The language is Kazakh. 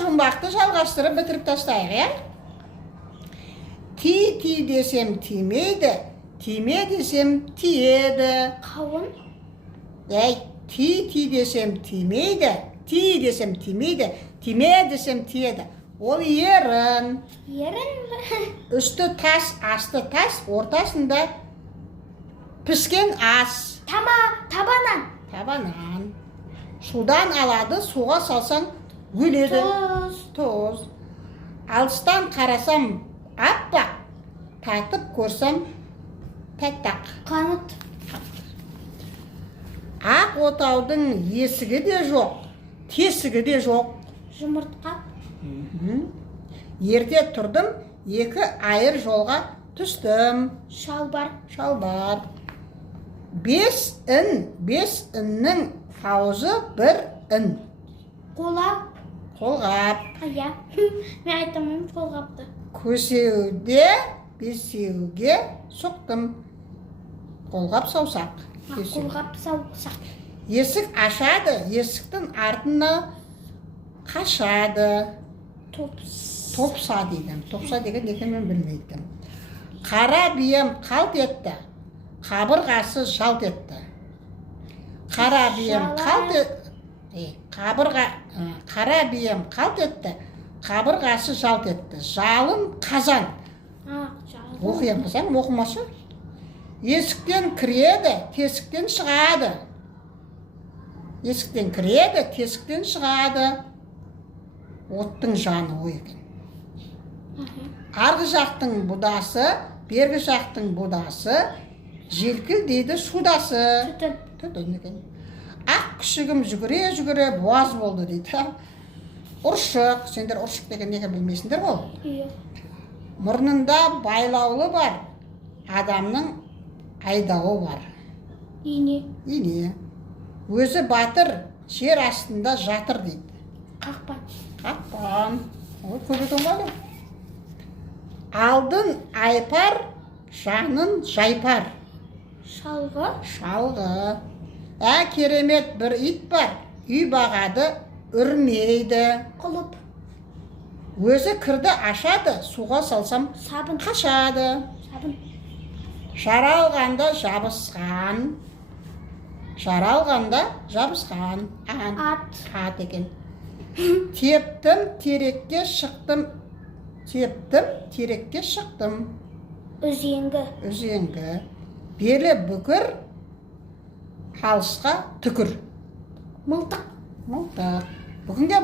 жұмбақты жалғастырып бітіріп тастайық, иә? Ти десем тимейді, тиме десем тиеді. Қауын. Ти десем тимейді, ти десем тимейді, тиме десем тиеді. Ол ерін. Ерін. Үсті тас, асты тас, ортасында піскен ас. Табанан. Табанан. Судан алады, суға салсаң өледі. Тұз. Алыстан қарасам аппақ, татып көрсем тәттақ. Қант. Ақ отаудың есігі де жоқ, тесігі де жоқ. Жұмыртқа. Ерте тұрдым, екі айыр жолға түстім. Шалбар. Бес іннің аузы бір ін. Қолғап. Ая. Мен айтамын қолғапты. Көсеуде бесеуге соқтым. Қолғап саусақ. Қолғап саусақ. Есік ашады, есіктің артына қашады. Топса деген. Топса деген мен білмейтін. Қара бием қалт етті, қабырғасы жалт етті. Қара бием қалт етті, қабырғасы жалт етті. Жалын қазан. Оқиямасаң, оқымашы. Есіктен кіреді, тесіктен шығады. Есіктен кіреді, тесіктен шығады. Оттың жаны ой екен. Арғы жақтың будасы, бергі жақтың будасы, желкіл дейді судасы. Түтін екен. Ақ күшігім жүгіре буаз болды дейді. Ұршық, сендер ұршық деген неге білмейсіңдер ғой? Мұрнында байлаулы бар, адамның айдауы бар. Ине. Өзі батыр, жер астында жатыр дейді. Қақпан. Ой, көретін балы. Алдын айпар, жанын жайпар. Шалғы. Керемет бір ит бар, үй бағады, үрмейді. Құлып. Өзі кірді ашады, суға салсам қашады. Жаралғанда жабысқан. Ат екен. Тептім, терекке шықтым. Үзеңгі. Белі бүкір, алысқа түкір. Мылтық. Бүгінге